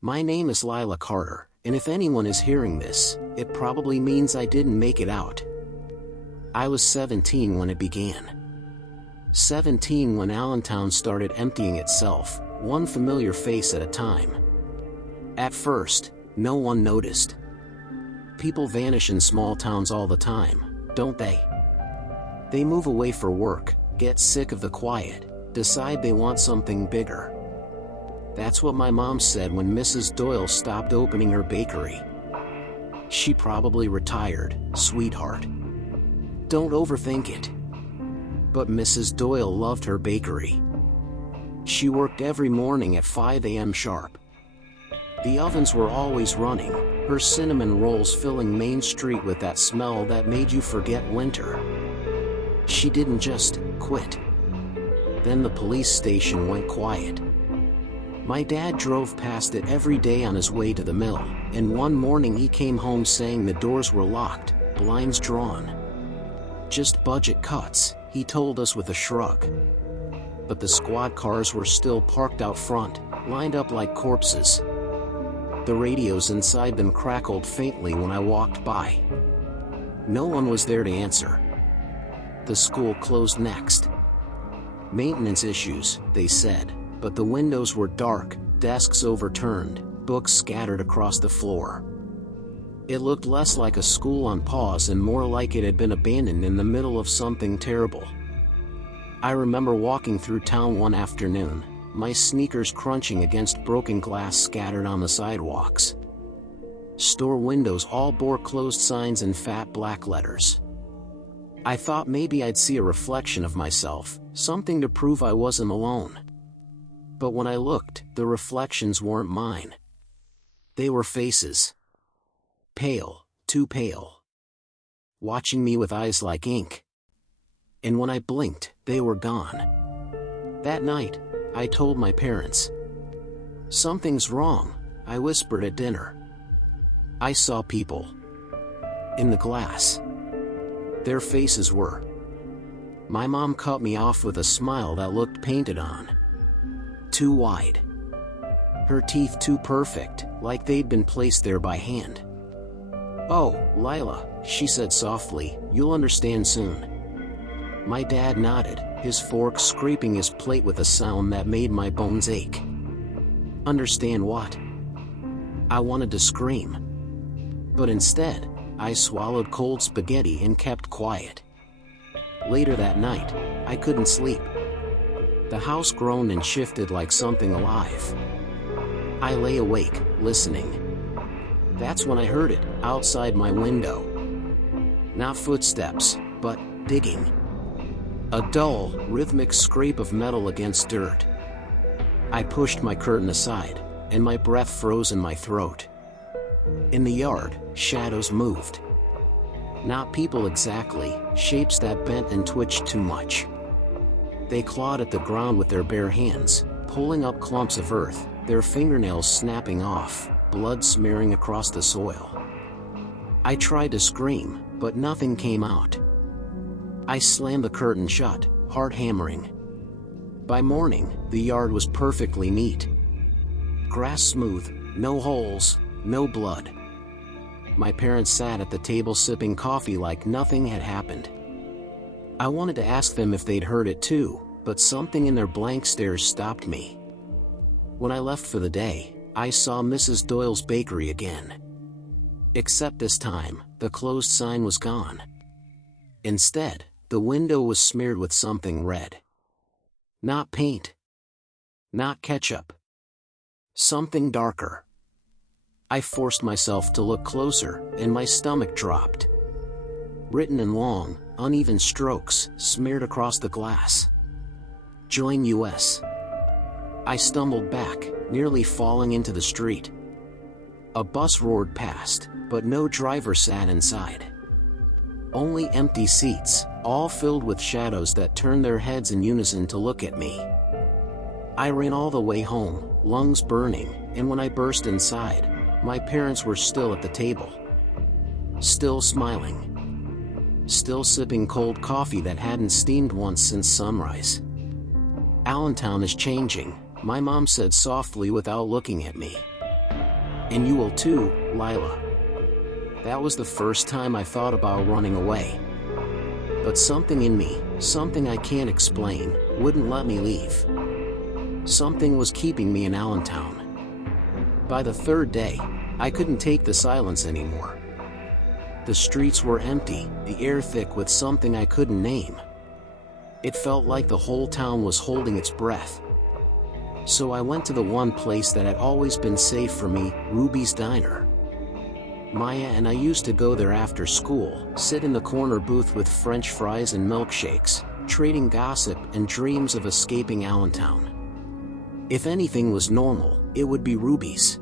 My name is Lila Carter, and if anyone is hearing this, it probably means I didn't make it out. I was 17 when it began. 17 when Allentown started emptying itself, one familiar face at a time. At first, no one noticed. People vanish in small towns all the time, don't they? They move away for work, get sick of the quiet, decide they want something bigger. That's what my mom said when Mrs. Doyle stopped opening her bakery. She probably retired, sweetheart. Don't overthink it. But Mrs. Doyle loved her bakery. She worked every morning at 5 a.m. sharp. The ovens were always running, her cinnamon rolls filling Main Street with that smell that made you forget winter. She didn't just quit. Then the police station went quiet. My dad drove past it every day on his way to the mill, and one morning he came home saying the doors were locked, blinds drawn. Just budget cuts, he told us with a shrug. But the squad cars were still parked out front, lined up like corpses. The radios inside them crackled faintly when I walked by. No one was there to answer. The school closed next. Maintenance issues, they said, but the windows were dark, desks overturned, books scattered across the floor. It looked less like a school on pause and more like it had been abandoned in the middle of something terrible. I remember walking through town one afternoon, my sneakers crunching against broken glass scattered on the sidewalks. Store windows all bore closed signs in fat black letters. I thought maybe I'd see a reflection of myself, something to prove I wasn't alone. But when I looked, the reflections weren't mine. They were faces. Pale, too pale. Watching me with eyes like ink. And when I blinked, they were gone. That night, I told my parents. Something's wrong, I whispered at dinner. I saw people. In the glass. Their faces were. My mom cut me off with a smile that looked painted on. Too wide. Her teeth too perfect, like they'd been placed there by hand. Oh, Lila, she said softly, you'll understand soon. My dad nodded, his fork scraping his plate with a sound that made my bones ache. Understand what? I wanted to scream. But instead, I swallowed cold spaghetti and kept quiet. Later that night, I couldn't sleep. The house groaned and shifted like something alive. I lay awake, listening. That's when I heard it, outside my window. Not footsteps, but digging. A dull, rhythmic scrape of metal against dirt. I pushed my curtain aside, and my breath froze in my throat. In the yard, shadows moved. Not people exactly, shapes that bent and twitched too much. They clawed at the ground with their bare hands, pulling up clumps of earth, their fingernails snapping off, blood smearing across the soil. I tried to scream, but nothing came out. I slammed the curtain shut, heart hammering. By morning, the yard was perfectly neat. Grass smooth, no holes, no blood. My parents sat at the table sipping coffee like nothing had happened. I wanted to ask them if they'd heard it too, but something in their blank stares stopped me. When I left for the day, I saw Mrs. Doyle's bakery again. Except this time, the closed sign was gone. Instead, the window was smeared with something red. Not paint. Not ketchup. Something darker. I forced myself to look closer, and my stomach dropped. Written in long, uneven strokes, smeared across the glass. Join US. I stumbled back, nearly falling into the street. A bus roared past, but no driver sat inside. Only empty seats, all filled with shadows that turned their heads in unison to look at me. I ran all the way home, lungs burning, and when I burst inside, my parents were still at the table. Still smiling. Still sipping cold coffee that hadn't steamed once since sunrise. Allentown is changing, my mom said softly without looking at me. And you will too, Lila. That was the first time I thought about running away. But something in me, something I can't explain, wouldn't let me leave. Something was keeping me in Allentown. By the third day, I couldn't take the silence anymore. The streets were empty, the air thick with something I couldn't name. It felt like the whole town was holding its breath. So I went to the one place that had always been safe for me, Ruby's Diner. Maya and I used to go there after school, sit in the corner booth with French fries and milkshakes, trading gossip and dreams of escaping Allentown. If anything was normal, it would be Ruby's.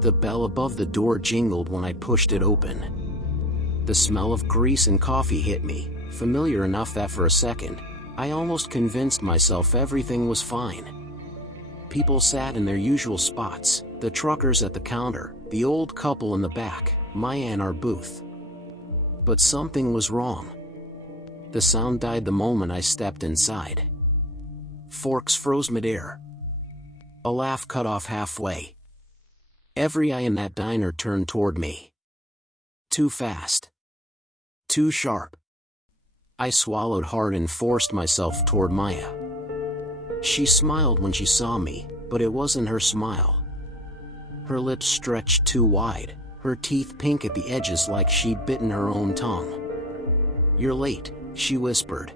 The bell above the door jingled when I pushed it open. The smell of grease and coffee hit me, familiar enough that for a second, I almost convinced myself everything was fine. People sat in their usual spots, the truckers at the counter, the old couple in the back, Maya and our booth. But something was wrong. The sound died the moment I stepped inside. Forks froze midair. A laugh cut off halfway. Every eye in that diner turned toward me. Too fast. Too sharp. I swallowed hard and forced myself toward Maya. She smiled when she saw me, but it wasn't her smile. Her lips stretched too wide, her teeth pink at the edges like she'd bitten her own tongue. "You're late," she whispered.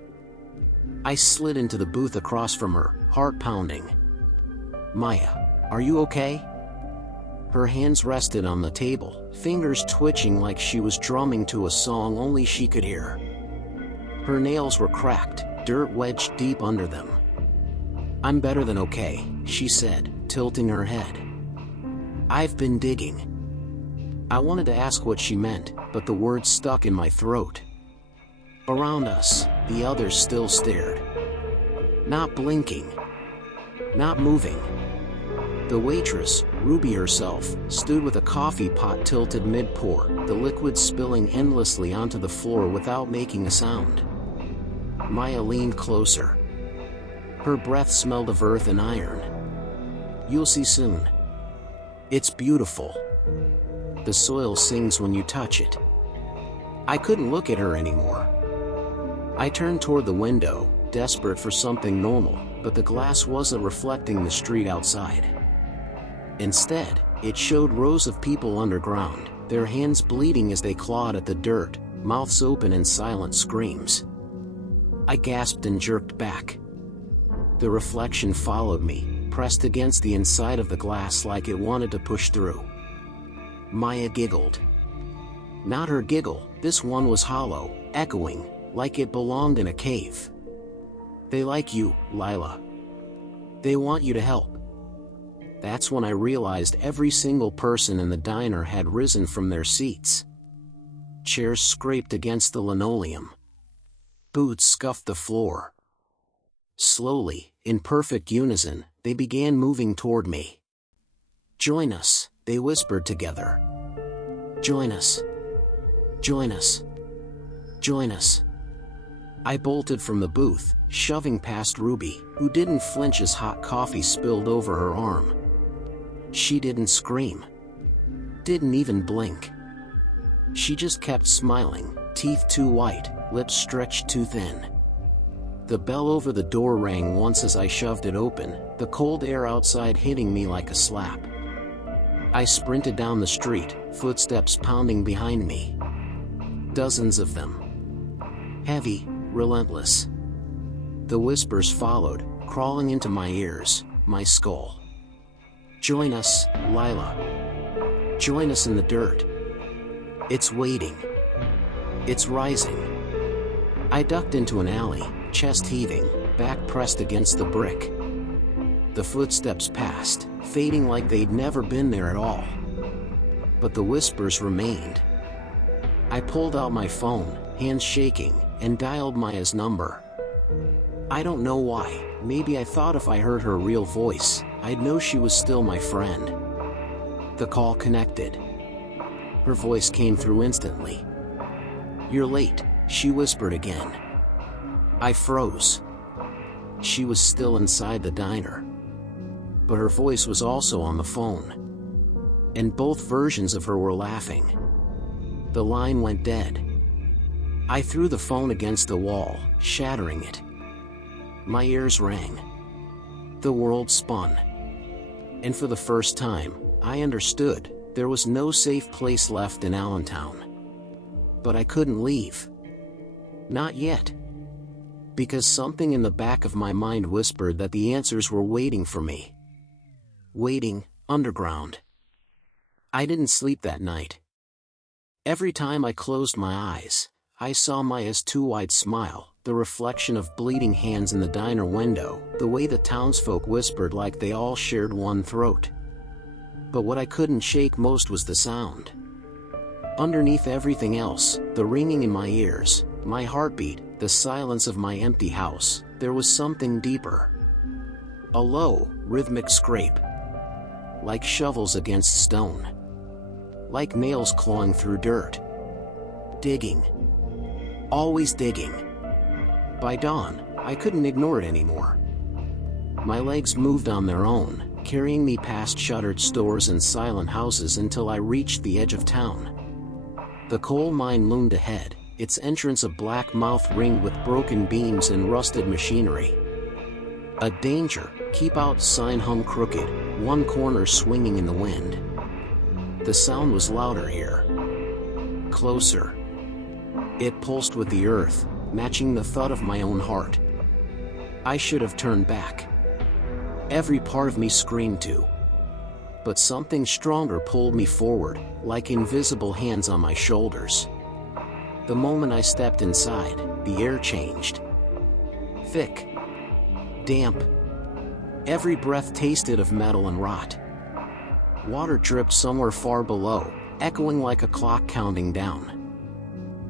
I slid into the booth across from her, heart pounding. "Maya, are you okay?" Her hands rested on the table, fingers twitching like she was drumming to a song only she could hear. Her nails were cracked, dirt wedged deep under them. "I'm better than okay," she said, tilting her head. "I've been digging." I wanted to ask what she meant, but the words stuck in my throat. Around us, the others still stared. Not blinking. Not moving. The waitress, Ruby herself, stood with a coffee pot tilted mid-pour, the liquid spilling endlessly onto the floor without making a sound. Maya leaned closer. Her breath smelled of earth and iron. "You'll see soon. It's beautiful. The soil sings when you touch it." I couldn't look at her anymore. I turned toward the window, desperate for something normal, but the glass wasn't reflecting the street outside. Instead, it showed rows of people underground, their hands bleeding as they clawed at the dirt, mouths open in silent screams. I gasped and jerked back. The reflection followed me, pressed against the inside of the glass like it wanted to push through. Maya giggled. Not her giggle, this one was hollow, echoing, like it belonged in a cave. "They like you, Lila. They want you to help." That's when I realized every single person in the diner had risen from their seats. Chairs scraped against the linoleum. Boots scuffed the floor. Slowly, in perfect unison, they began moving toward me. "Join us," they whispered together. "Join us. Join us. Join us." I bolted from the booth, shoving past Ruby, who didn't flinch as hot coffee spilled over her arm. She didn't scream. Didn't even blink. She just kept smiling, teeth too white, lips stretched too thin. The bell over the door rang once as I shoved it open, the cold air outside hitting me like a slap. I sprinted down the street, footsteps pounding behind me. Dozens of them. Heavy, relentless. The whispers followed, crawling into my ears, my skull. "Join us, Lila. Join us in the dirt. It's waiting. It's rising." I ducked into an alley, chest heaving, back pressed against the brick. The footsteps passed, fading like they'd never been there at all. But the whispers remained. I pulled out my phone, hands shaking, and dialed Maya's number. I don't know why, maybe I thought if I heard her real voice, I'd know she was still my friend. The call connected. Her voice came through instantly. "You're late," she whispered again. I froze. She was still inside the diner. But her voice was also on the phone. and both versions of her were laughing. The line went dead. I threw the phone against the wall, shattering it. My ears rang. The world spun. And for the first time, I understood there was no safe place left in Allentown. But I couldn't leave. Not yet. Because something in the back of my mind whispered that the answers were waiting for me. Waiting, underground. I didn't sleep that night. Every time I closed my eyes, I saw Maya's too-wide smile, the reflection of bleeding hands in the diner window, the way the townsfolk whispered like they all shared one throat. But what I couldn't shake most was the sound. Underneath everything else, the ringing in my ears, my heartbeat, the silence of my empty house, there was something deeper. A low, rhythmic scrape. Like shovels against stone. Like nails clawing through dirt. Digging. Always digging. By dawn, I couldn't ignore it anymore. My legs moved on their own, carrying me past shuttered stores and silent houses until I reached the edge of town. The coal mine loomed ahead, its entrance a black mouth ringed with broken beams and rusted machinery. A danger, keep out sign hung crooked, one corner swinging in the wind. The sound was louder here. Closer. It pulsed with the earth, matching the thud of my own heart. I should have turned back. Every part of me screamed to. But something stronger pulled me forward, like invisible hands on my shoulders. The moment I stepped inside, the air changed. Thick. Damp. Every breath tasted of metal and rot. Water dripped somewhere far below, echoing like a clock counting down.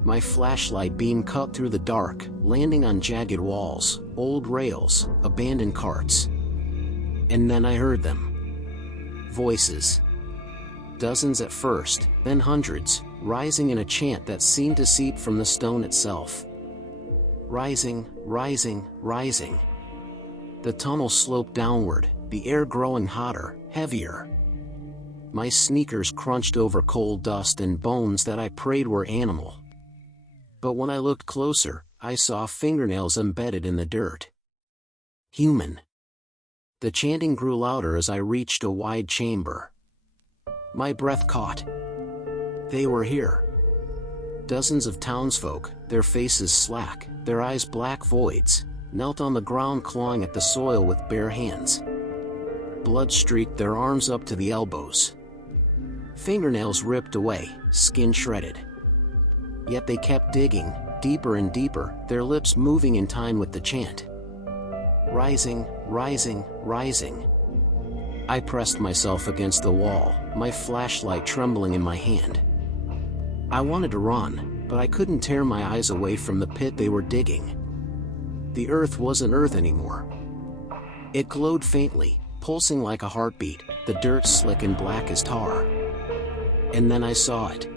My flashlight beam cut through the dark, landing on jagged walls, old rails, abandoned carts. And then I heard them. Voices. Dozens at first, then hundreds, rising in a chant that seemed to seep from the stone itself. Rising, rising, rising. The tunnel sloped downward, the air growing hotter, heavier. My sneakers crunched over coal dust and bones that I prayed were animal. But when I looked closer, I saw fingernails embedded in the dirt. Human. The chanting grew louder as I reached a wide chamber. My breath caught. They were here. Dozens of townsfolk, their faces slack, their eyes black voids, knelt on the ground clawing at the soil with bare hands. Blood streaked their arms up to the elbows. Fingernails ripped away, skin shredded. Yet they kept digging, deeper and deeper, their lips moving in time with the chant. Rising, rising, rising. I pressed myself against the wall, my flashlight trembling in my hand. I wanted to run, but I couldn't tear my eyes away from the pit they were digging. The earth wasn't earth anymore. It glowed faintly, pulsing like a heartbeat, the dirt slick and black as tar. And then I saw it.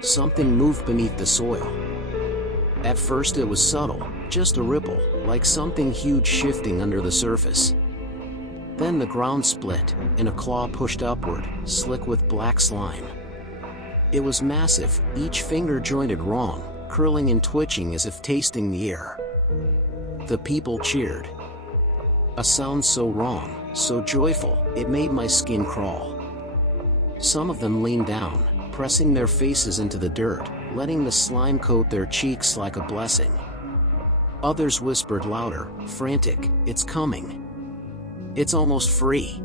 Something moved beneath the soil. At first it was subtle, just a ripple, like something huge shifting under the surface. Then the ground split, and a claw pushed upward, slick with black slime. It was massive, each finger jointed wrong, curling and twitching as if tasting the air. The people cheered. A sound so wrong, so joyful, it made my skin crawl. Some of them leaned down, pressing their faces into the dirt, letting the slime coat their cheeks like a blessing. Others whispered louder, frantic, "It's coming. It's almost free."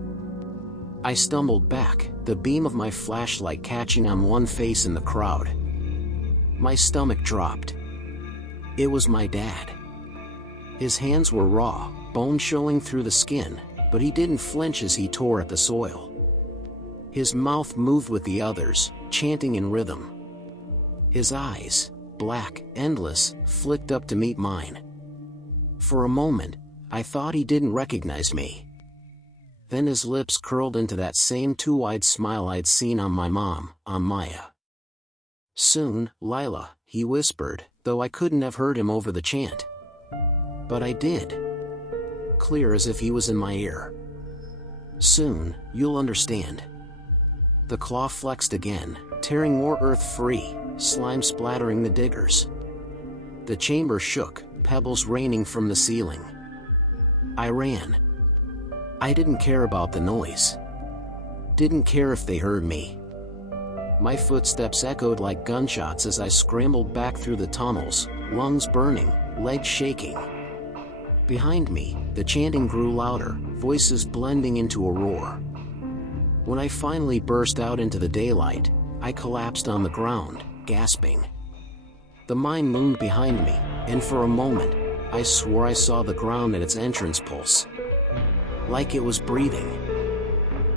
I stumbled back, the beam of my flashlight catching on one face in the crowd. My stomach dropped. It was my dad. His hands were raw, bone showing through the skin, but he didn't flinch as he tore at the soil. His mouth moved with the others, chanting in rhythm. His eyes, black, endless, flicked up to meet mine. For a moment, I thought he didn't recognize me. Then his lips curled into that same too-wide smile I'd seen on my mom, on Maya. "Soon, Lila," he whispered, though I couldn't have heard him over the chant. But I did. Clear as if he was in my ear. "Soon, you'll understand." The claw flexed again, tearing more earth free, slime splattering the diggers. The chamber shook, pebbles raining from the ceiling. I ran. I didn't care about the noise. Didn't care if they heard me. My footsteps echoed like gunshots as I scrambled back through the tunnels, lungs burning, legs shaking. Behind me, the chanting grew louder, voices blending into a roar. When I finally burst out into the daylight, I collapsed on the ground, gasping. The mine loomed behind me, and for a moment, I swore I saw the ground at its entrance pulse. Like it was breathing.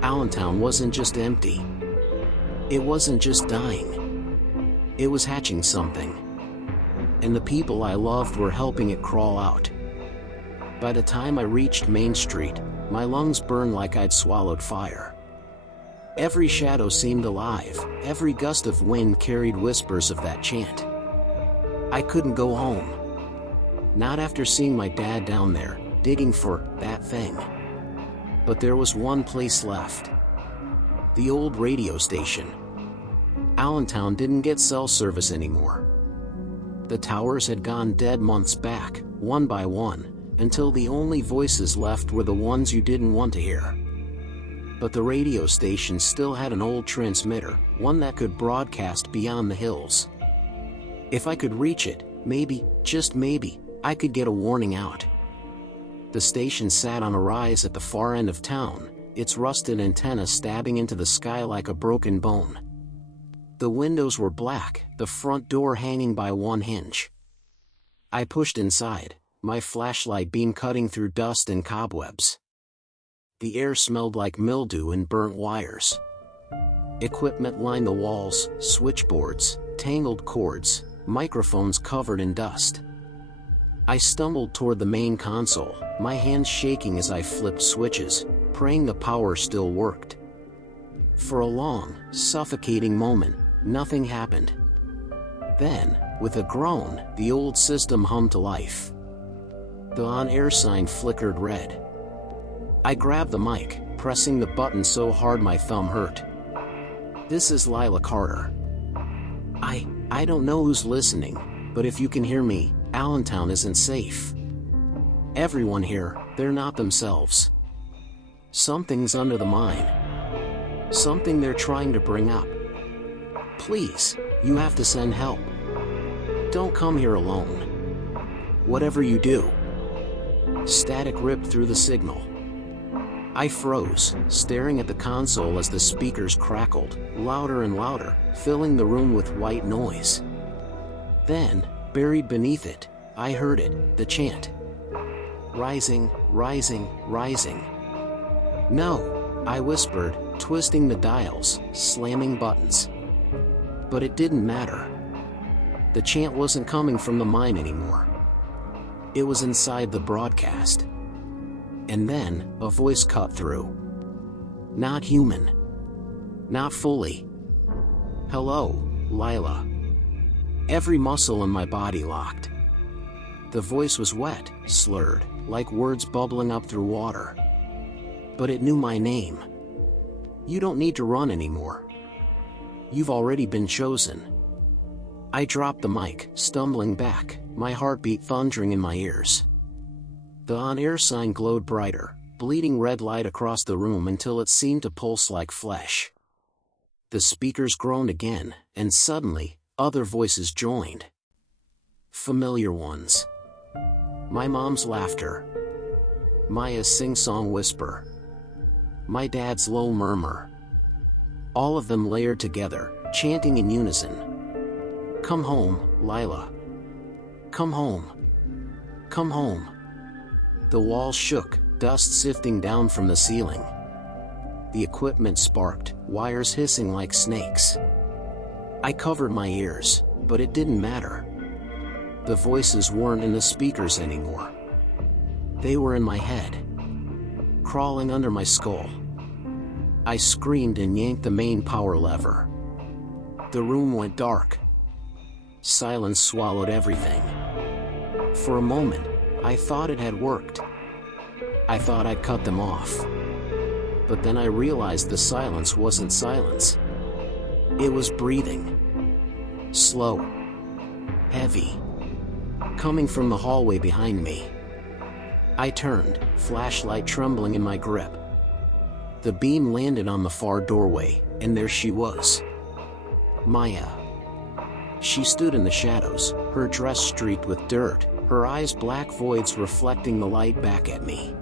Allentown wasn't just empty. It wasn't just dying. It was hatching something. And the people I loved were helping it crawl out. By the time I reached Main Street, my lungs burned like I'd swallowed fire. Every shadow seemed alive, every gust of wind carried whispers of that chant. I couldn't go home. Not after seeing my dad down there, digging for that thing. But there was one place left. The old radio station. Allentown didn't get cell service anymore. The towers had gone dead months back, one by one, until the only voices left were the ones you didn't want to hear. But the radio station still had an old transmitter, one that could broadcast beyond the hills. If I could reach it, maybe, just maybe, I could get a warning out. The station sat on a rise at the far end of town, its rusted antenna stabbing into the sky like a broken bone. The windows were black, the front door hanging by one hinge. I pushed inside, my flashlight beam cutting through dust and cobwebs. The air smelled like mildew and burnt wires. Equipment lined the walls, switchboards, tangled cords, microphones covered in dust. I stumbled toward the main console, my hands shaking as I flipped switches, praying the power still worked. For a long, suffocating moment, nothing happened. Then, with a groan, the old system hummed to life. The on-air sign flickered red. I grabbed the mic, pressing the button so hard my thumb hurt. "This is Lila Carter. I don't know who's listening, but if you can hear me, Allentown isn't safe. Everyone here, they're not themselves. Something's under the mine. Something they're trying to bring up. Please, you have to send help. Don't come here alone. Whatever you do." Static ripped through the signal. I froze, staring at the console as the speakers crackled, louder and louder, filling the room with white noise. Then, buried beneath it, I heard it, the chant. Rising, rising, rising. "No," I whispered, twisting the dials, slamming buttons. But it didn't matter. The chant wasn't coming from the mine anymore. It was inside the broadcast. And then, a voice cut through. Not human. Not fully. "Hello, Lila." Every muscle in my body locked. The voice was wet, slurred, like words bubbling up through water. But it knew my name. "You don't need to run anymore. You've already been chosen." I dropped the mic, stumbling back, my heartbeat thundering in my ears. The on-air sign glowed brighter, bleeding red light across the room until it seemed to pulse like flesh. The speakers groaned again, and suddenly, other voices joined. Familiar ones. My mom's laughter. Maya's sing-song whisper. My dad's low murmur. All of them layered together, chanting in unison. "Come home, Lila. Come home. Come home." The walls shook, dust sifting down from the ceiling. The equipment sparked, wires hissing like snakes. I covered my ears, but it didn't matter. The voices weren't in the speakers anymore. They were in my head, crawling under my skull. I screamed and yanked the main power lever. The room went dark. Silence swallowed everything. For a moment, I thought it had worked. I thought I'd cut them off. But then I realized the silence wasn't silence. It was breathing. Slow. Heavy. Coming from the hallway behind me. I turned, flashlight trembling in my grip. The beam landed on the far doorway, and there she was. Maya. She stood in the shadows, her dress streaked with dirt, her eyes black voids reflecting the light back at me.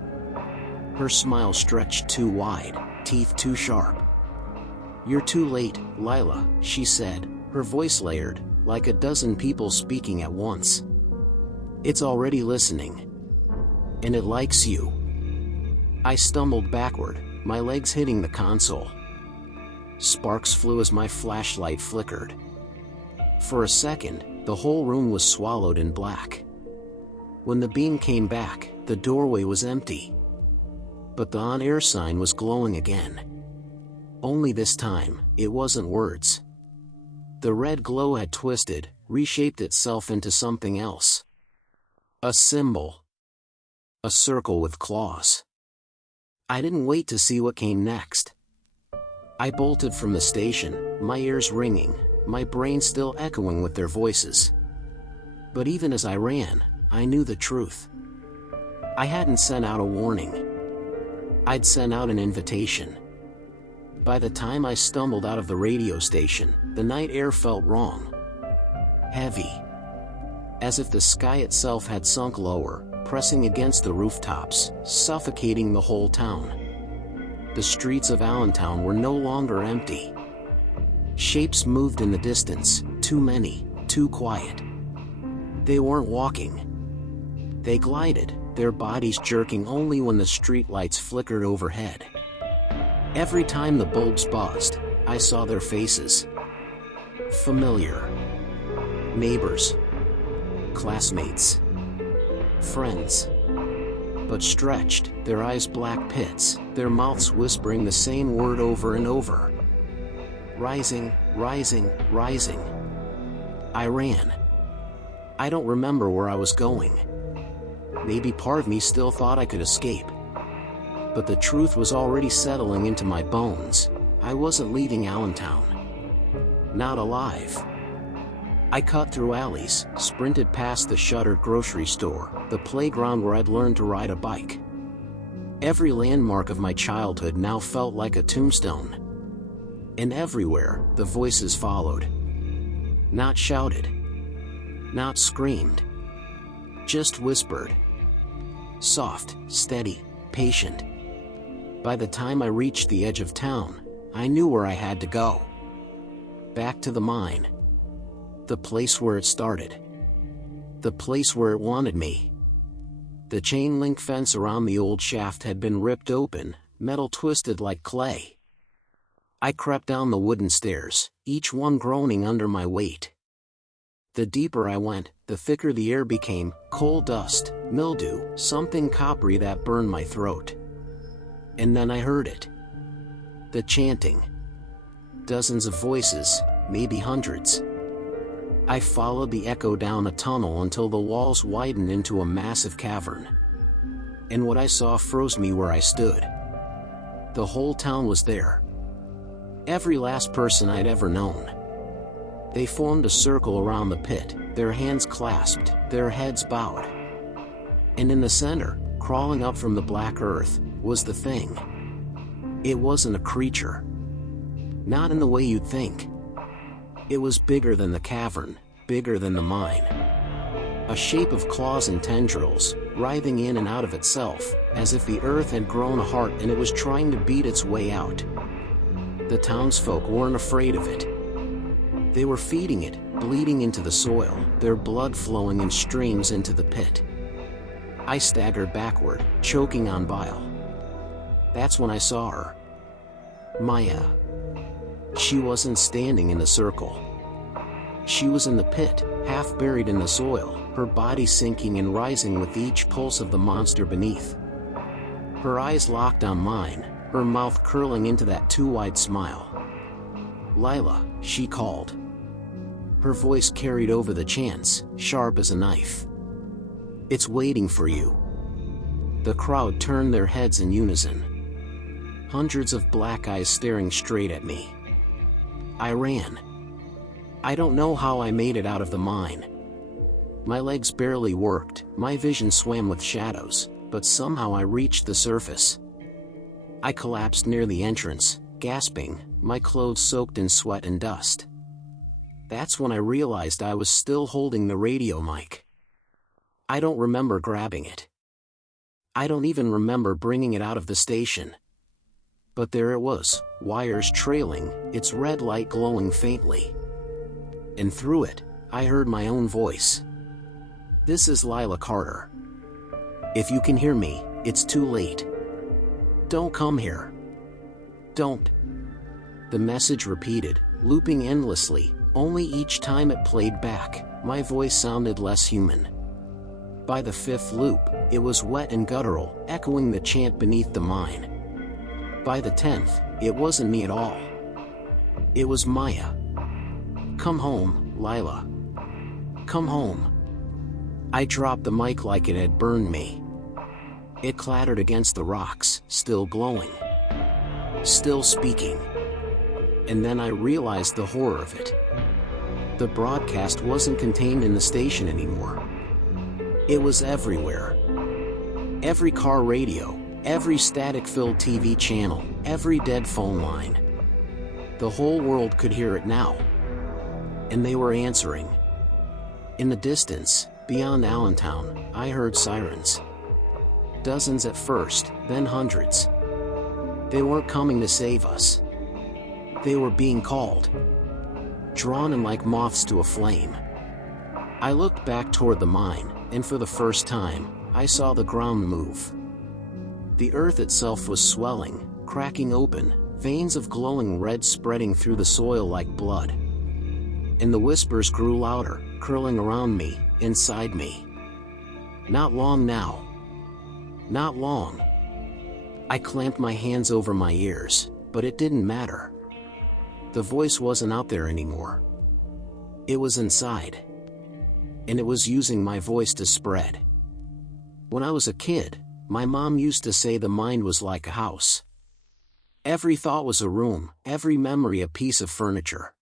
Her smile stretched too wide, teeth too sharp. "You're too late, Lila," she said, her voice layered, like a dozen people speaking at once. "It's already listening. And it likes you." I stumbled backward, my legs hitting the console. Sparks flew as my flashlight flickered. For a second, the whole room was swallowed in black. When the beam came back, the doorway was empty. But the on-air sign was glowing again. Only this time, it wasn't words. The red glow had twisted, reshaped itself into something else. A symbol. A circle with claws. I didn't wait to see what came next. I bolted from the station, my ears ringing, my brain still echoing with their voices. But even as I ran, I knew the truth. I hadn't sent out a warning. I'd sent out an invitation. By the time I stumbled out of the radio station, the night air felt wrong. Heavy. As if the sky itself had sunk lower, pressing against the rooftops, suffocating the whole town. The streets of Allentown were no longer empty. Shapes moved in the distance, too many, too quiet. They weren't walking. They glided, their bodies jerking only when the streetlights flickered overhead. Every time the bulbs buzzed, I saw their faces. Familiar. Neighbors. Classmates. Friends. But stretched, their eyes black pits, their mouths whispering the same word over and over. Rising, rising, rising. I ran. I don't remember where I was going. Maybe part of me still thought I could escape. But the truth was already settling into my bones. I wasn't leaving Allentown. Not alive. I cut through alleys, sprinted past the shuttered grocery store, the playground where I'd learned to ride a bike. Every landmark of my childhood now felt like a tombstone. And everywhere, the voices followed. Not shouted. Not screamed. Just whispered. Soft, steady, patient. By the time I reached the edge of town, I knew where I had to go. Back to the mine. The place where it started. The place where it wanted me. The chain link fence around the old shaft had been ripped open, metal twisted like clay. I crept down the wooden stairs, each one groaning under my weight. The deeper I went, the thicker the air became, coal dust, mildew, something coppery that burned my throat. And then I heard it. The chanting. Dozens of voices, maybe hundreds. I followed the echo down a tunnel until the walls widened into a massive cavern. And what I saw froze me where I stood. The whole town was there. Every last person I'd ever known. They formed a circle around the pit, their hands clasped, their heads bowed. And in the center, crawling up from the black earth, was the thing. It wasn't a creature. Not in the way you'd think. It was bigger than the cavern, bigger than the mine. A shape of claws and tendrils, writhing in and out of itself, as if the earth had grown a heart and it was trying to beat its way out. The townsfolk weren't afraid of it. They were feeding it, bleeding into the soil, their blood flowing in streams into the pit. I staggered backward, choking on bile. That's when I saw her. Maya. She wasn't standing in the circle. She was in the pit, half buried in the soil, her body sinking and rising with each pulse of the monster beneath. Her eyes locked on mine, her mouth curling into that too wide smile. Lila, she called. Her voice carried over the chants, sharp as a knife. It's waiting for you. The crowd turned their heads in unison. hundreds of black eyes staring straight at me. I ran. I don't know how I made it out of the mine. My legs barely worked, my vision swam with shadows, but somehow I reached the surface. I collapsed near the entrance, gasping, my clothes soaked in sweat and dust. That's when I realized I was still holding the radio mic. I don't remember grabbing it. I don't even remember bringing it out of the station. But there it was, wires trailing, its red light glowing faintly. And through it, I heard my own voice. "This is Lila Carter. If you can hear me, it's too late. Don't come here. Don't." The message repeated, looping endlessly, only each time it played back, my voice sounded less human. By the fifth loop, it was wet and guttural, echoing the chant beneath the mine. By the 10th, it wasn't me at all. It was Maya. "Come home, Lila. Come home." I dropped the mic like it had burned me. It clattered against the rocks, still glowing. Still speaking. And then I realized the horror of it. The broadcast wasn't contained in the station anymore. It was everywhere. Every car radio, every static-filled TV channel, every dead phone line. The whole world could hear it now. And they were answering. In the distance, beyond Allentown, I heard sirens. Dozens at first, then hundreds. They weren't coming to save us. They were being called. Drawn in like moths to a flame. I looked back toward the mine, and for the first time, I saw the ground move. The earth itself was swelling, cracking open, veins of glowing red spreading through the soil like blood. And the whispers grew louder, curling around me, inside me. Not long now. Not long. I clamped my hands over my ears, but it didn't matter. The voice wasn't out there anymore. It was inside. And it was using my voice to spread. When I was a kid, my mom used to say the mind was like a house. Every thought was a room, every memory a piece of furniture.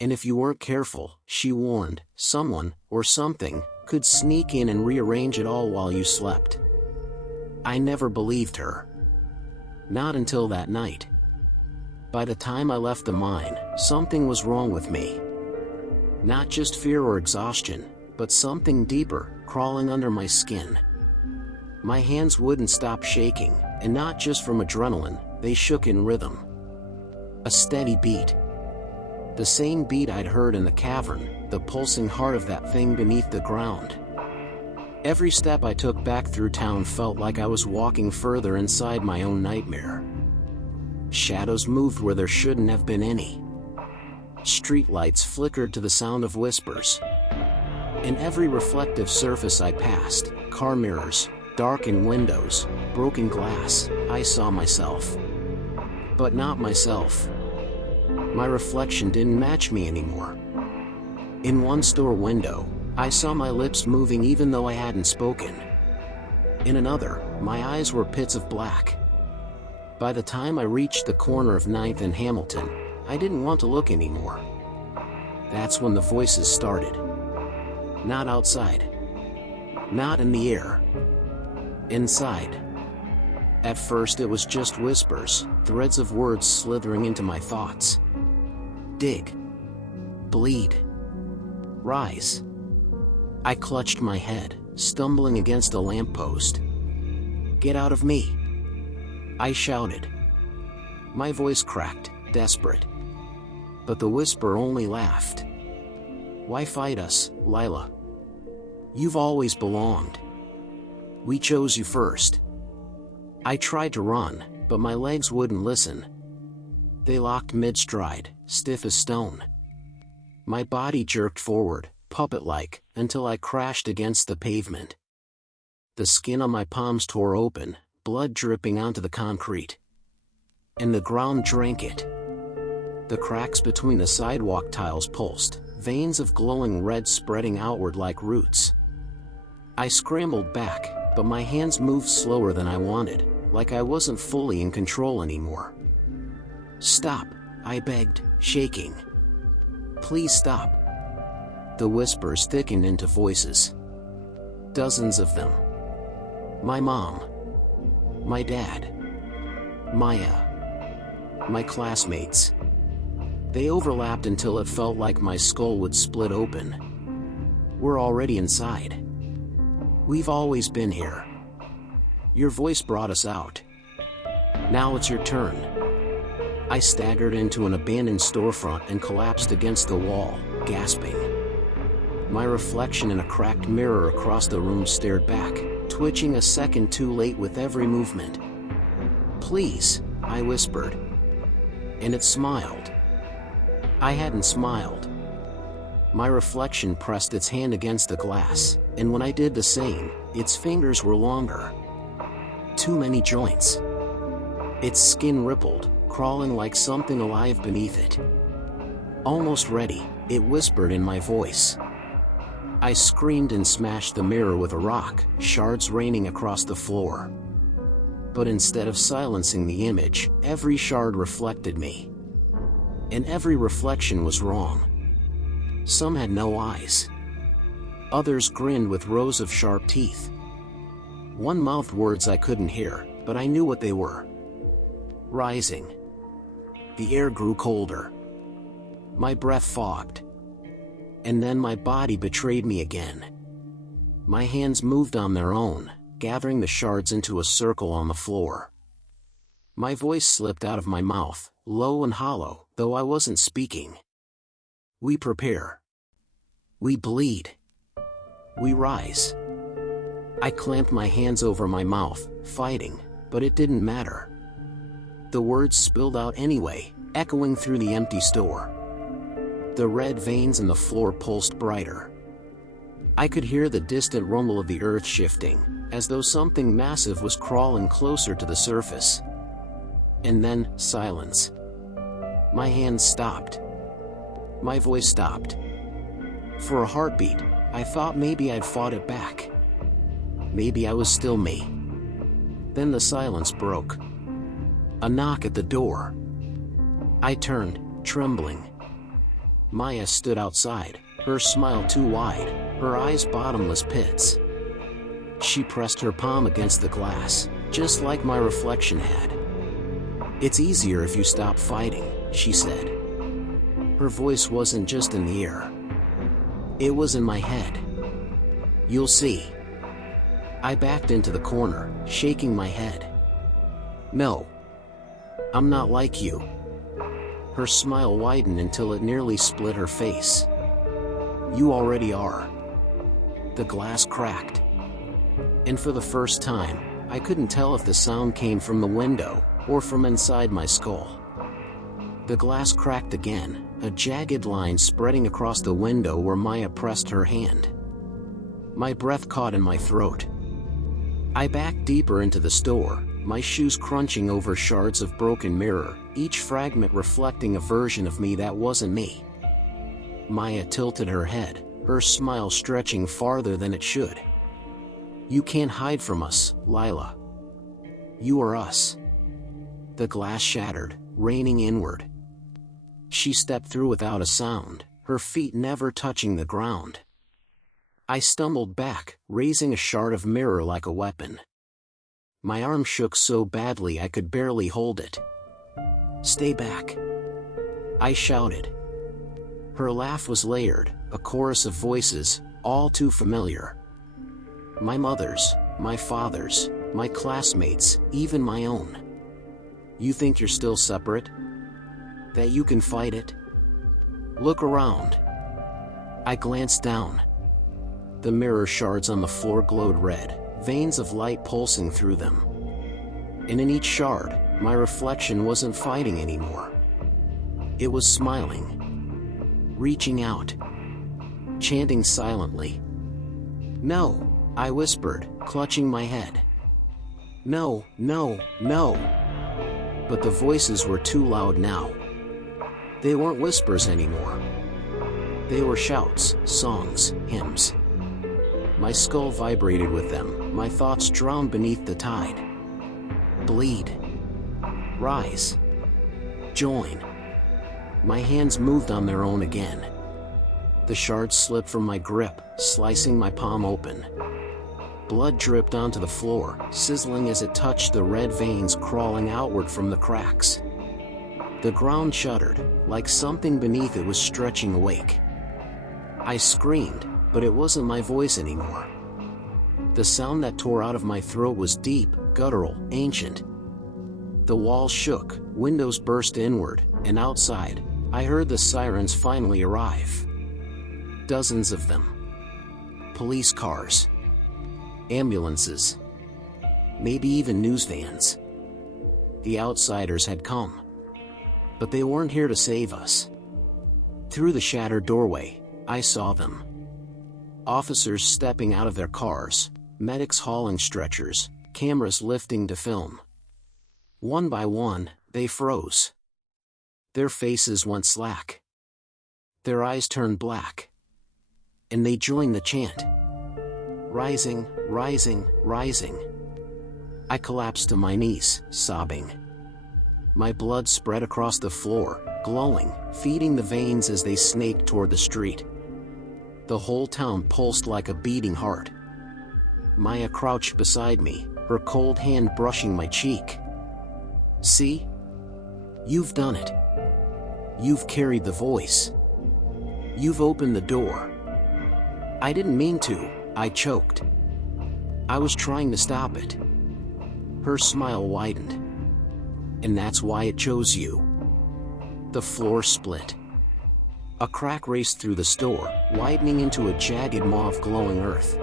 And if you weren't careful, she warned, someone, or something, could sneak in and rearrange it all while you slept. I never believed her. Not until that night. By the time I left the mine, something was wrong with me. Not just fear or exhaustion, but something deeper, crawling under my skin. My hands wouldn't stop shaking, and not just from adrenaline, they shook in rhythm. A steady beat. The same beat I'd heard in the cavern, the pulsing heart of that thing beneath the ground. Every step I took back through town felt like I was walking further inside my own nightmare. Shadows moved where there shouldn't have been any. Streetlights flickered to the sound of whispers. In every reflective surface I passed, car mirrors, darkened windows, broken glass, I saw myself. But not myself. My reflection didn't match me anymore. In one store window, I saw my lips moving even though I hadn't spoken. In another, my eyes were pits of black. By the time I reached the corner of 9th and Hamilton, I didn't want to look anymore. That's when the voices started. Not outside. Not in the air. Inside. At first it was just whispers, threads of words slithering into my thoughts. Dig. Bleed. Rise. I clutched my head, stumbling against a lamppost. Get out of me! I shouted. My voice cracked, desperate. But the whisper only laughed. Why fight us, Lila? You've always belonged. We chose you first. I tried to run, but my legs wouldn't listen. They locked mid-stride, stiff as stone. My body jerked forward, puppet-like, until I crashed against the pavement. The skin on my palms tore open, blood dripping onto the concrete. And the ground drank it. The cracks between the sidewalk tiles pulsed, veins of glowing red spreading outward like roots. I scrambled back, but my hands moved slower than I wanted, like I wasn't fully in control anymore. "Stop," I begged, shaking. "Please stop." The whispers thickened into voices. Dozens of them. My mom. My dad. Maya. My classmates. They overlapped until it felt like my skull would split open. "We're already inside. We've always been here. Your voice brought us out. Now it's your turn." I staggered into an abandoned storefront and collapsed against the wall, gasping. My reflection in a cracked mirror across the room stared back, twitching a second too late with every movement. "Please," I whispered. And it smiled. I hadn't smiled. My reflection pressed its hand against the glass, and when I did the same, its fingers were longer. Too many joints. Its skin rippled, crawling like something alive beneath it. "Almost ready," it whispered in my voice. I screamed and smashed the mirror with a rock, shards raining across the floor. But instead of silencing the image, every shard reflected me. And every reflection was wrong. Some had no eyes. Others grinned with rows of sharp teeth. One mouthed words I couldn't hear, but I knew what they were. Rising. The air grew colder. My breath fogged. And then my body betrayed me again. My hands moved on their own, gathering the shards into a circle on the floor. My voice slipped out of my mouth, low and hollow, though I wasn't speaking. "We prepare. We bleed. We rise." I clamped my hands over my mouth, fighting, but it didn't matter. The words spilled out anyway, echoing through the empty store. The red veins in the floor pulsed brighter. I could hear the distant rumble of the earth shifting, as though something massive was crawling closer to the surface. And then, silence. My hands stopped. My voice stopped. For a heartbeat, I thought maybe I'd fought it back. Maybe I was still me. Then the silence broke. A knock at the door. I turned, trembling. Maya stood outside, her smile too wide, her eyes bottomless pits. She pressed her palm against the glass, just like my reflection had. "It's easier if you stop fighting," she said. Her voice wasn't just in the air. It was in my head. "You'll see." I backed into the corner, shaking my head. "No. I'm not like you." Her smile widened until it nearly split her face. "You already are." The glass cracked. And for the first time, I couldn't tell if the sound came from the window, or from inside my skull. The glass cracked again, a jagged line spreading across the window where Maya pressed her hand. My breath caught in my throat. I backed deeper into the store, my shoes crunching over shards of broken mirror, each fragment reflecting a version of me that wasn't me. Maya tilted her head, her smile stretching farther than it should. "You can't hide from us, Lila. You are us." The glass shattered, raining inward. She stepped through without a sound, her feet never touching the ground. I stumbled back, raising a shard of mirror like a weapon. My arm shook so badly I could barely hold it. "Stay back," I shouted. Her laugh was layered, a chorus of voices, all too familiar. My mother's, my father's, my classmates, even my own. "You think you're still separate? That you can fight it? Look around." I glanced down. The mirror shards on the floor glowed red, veins of light pulsing through them. And in each shard, my reflection wasn't fighting anymore. It was smiling. Reaching out. Chanting silently. "No," I whispered, clutching my head. "No, no, no." But the voices were too loud now. They weren't whispers anymore. They were shouts, songs, hymns. My skull vibrated with them, my thoughts drowned beneath the tide. Bleed. Rise. Join. My hands moved on their own again. The shards slipped from my grip, slicing my palm open. Blood dripped onto the floor, sizzling as it touched the red veins crawling outward from the cracks. The ground shuddered, like something beneath it was stretching awake. I screamed, but it wasn't my voice anymore. The sound that tore out of my throat was deep, guttural, ancient. The walls shook, windows burst inward, and outside, I heard the sirens finally arrive. Dozens of them. Police cars. Ambulances. Maybe even news vans. The outsiders had come. But they weren't here to save us. Through the shattered doorway, I saw them. Officers stepping out of their cars, medics hauling stretchers, cameras lifting to film. One by one, they froze. Their faces went slack. Their eyes turned black. And they joined the chant. Rising, rising, rising. I collapsed to my knees, sobbing. My blood spread across the floor, glowing, feeding the veins as they snaked toward the street. The whole town pulsed like a beating heart. Maya crouched beside me, her cold hand brushing my cheek. See? You've done it. You've carried the voice. You've opened the door. I didn't mean to, I choked. I was trying to stop it. Her smile widened. And that's why it chose you. The floor split. A crack raced through the store, widening into a jagged maw of glowing earth.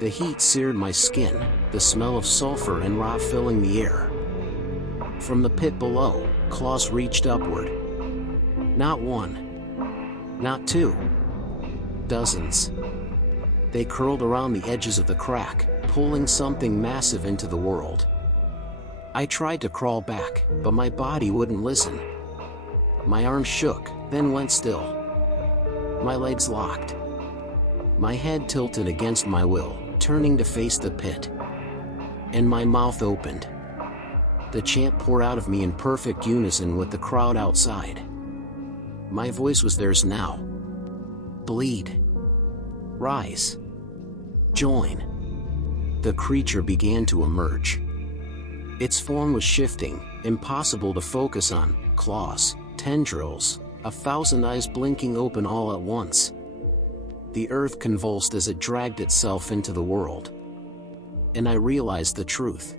The heat seared my skin, the smell of sulfur and rot filling the air. From the pit below, claws reached upward. Not one. Not two. Dozens. They curled around the edges of the crack, pulling something massive into the world. I tried to crawl back, but my body wouldn't listen. My arms shook, then went still. My legs locked. My head tilted against my will, turning to face the pit. And my mouth opened. The chant poured out of me in perfect unison with the crowd outside. My voice was theirs now. Bleed. Rise. Join. The creature began to emerge. Its form was shifting, impossible to focus on, claws, tendrils, 1,000 eyes blinking open all at once. The earth convulsed as it dragged itself into the world. And I realized the truth.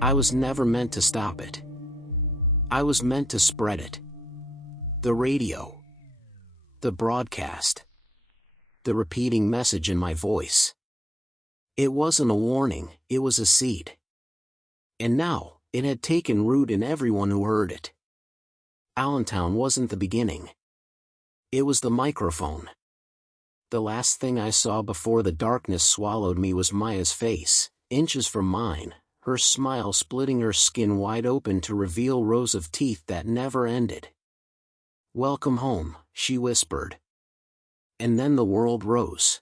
I was never meant to stop it. I was meant to spread it. The radio. The broadcast. The repeating message in my voice. It wasn't a warning, it was a seed. And now, it had taken root in everyone who heard it. Allentown wasn't the beginning. It was the microphone. The last thing I saw before the darkness swallowed me was Maya's face, inches from mine, her smile splitting her skin wide open to reveal rows of teeth that never ended. "Welcome home," she whispered. And then the world rose.